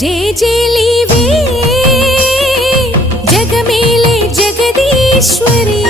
వేవేల జేజేలివే జగమేలే జగదీశ్వరి.